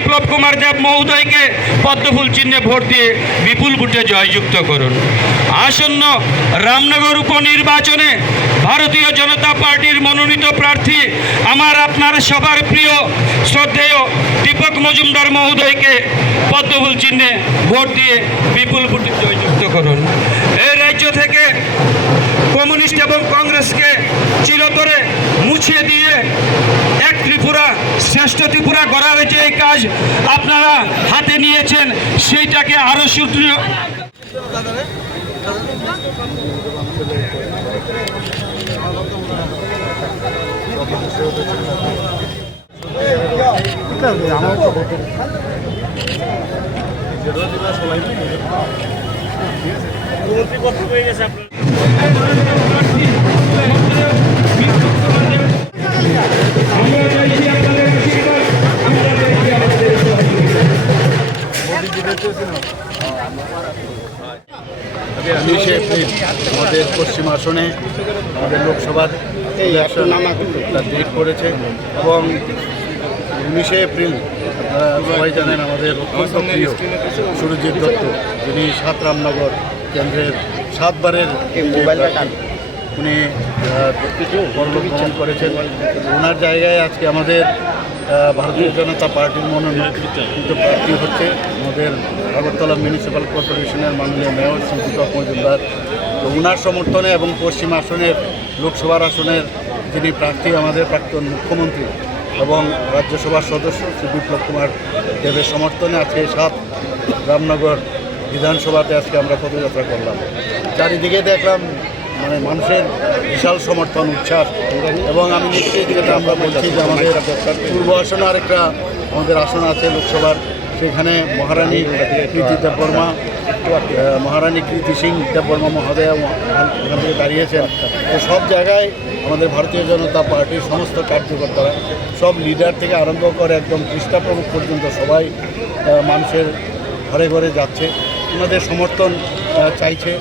বিপ্লব কুমার দেব মহোদয়কে পদ্মফুল চিহ্নে ভোট দিয়ে বিপুল ভোটে জয়যুক্ত করুন। আসন্ন রামনগর উপনির্বাচনে ভারতীয় জনতা পার্টির মনোনীত প্রার্থী আমার আপনার সবার প্রিয়, শ্রদ্ধেয় দীপক মজুমদার মহোদয়কে পদ্মফুল চিহ্নে ভোট দিয়ে বিপুল ভোটে জয়যুক্ত করুন। এই রাজ্য থেকে কমিউনিস্ট এবং কংগ্রেসকে চিরতরে মুছিয়ে দিয়ে শ্রেষ্ঠ ত্রিপুরা গড়ার হয়েছে এই কাজ আপনারা হাতে নিয়েছেন সেইটাকে আরও সুদৃঢ় উনিশে এপ্রিল আমাদের পশ্চিম আসনে আমাদের লোকসভার তার ডেট করেছে এবং উনিশে এপ্রিল সবাই জানেন আমাদের অত্যন্ত প্রিয় সুরজিৎ দত্ত যিনি সাত রামনগর কেন্দ্রের সাতবারের। উনি পরলোক গমন করেছেন ওনার জায়গায় আজকে আমাদের ভারতীয় জনতা পার্টির মনোনীত প্রার্থী হচ্ছে আমাদের আগরতলা মিউনিসিপ্যাল কর্পোরেশনের মাননীয় মেয়র শ্রী মজুমদার। তো ওনার সমর্থনে এবং পশ্চিম আসনের লোকসভার আসনের যিনি প্রার্থী, আমাদের প্রাক্তন মুখ্যমন্ত্রী এবং রাজ্যসভার সদস্য শ্রী বিপ্লব কুমার দেবের সমর্থনে আজকে সাত রামনগর বিধানসভাতে আজকে আমরা পদযাত্রা করলাম। চারিদিকে দেখলাম মানে মানুষের বিশাল সমর্থন উচ্ছ্বাস। এবং আমি নিশ্চিত যেটা আমরা বলছি যে আমাদের পূর্ব আসনে আরেকটা আমাদের আসন আছে লোকসভার। সেখানে মহারানী কৃতি দেববর্মা মহারানী কৃতি সিং দেববর্মা মহোদয়া এখান থেকে দাঁড়িয়েছেন। তো সব জায়গায় আমাদের ভারতীয় জনতা পার্টির সমস্ত কার্যকর্তারা সব লিডার থেকে আরম্ভ করে একদম খ্রিস্টা প্রমুখ পর্যন্ত সবাই মানুষের ঘরে ঘরে যাচ্ছে। ওনাদের সমর্থন চাইছে।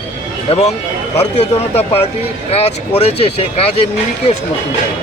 এবং ভারতীয় জনতা পার্টি কাজ করেছে সে কাজের নিরিখে সমর্থন চাই।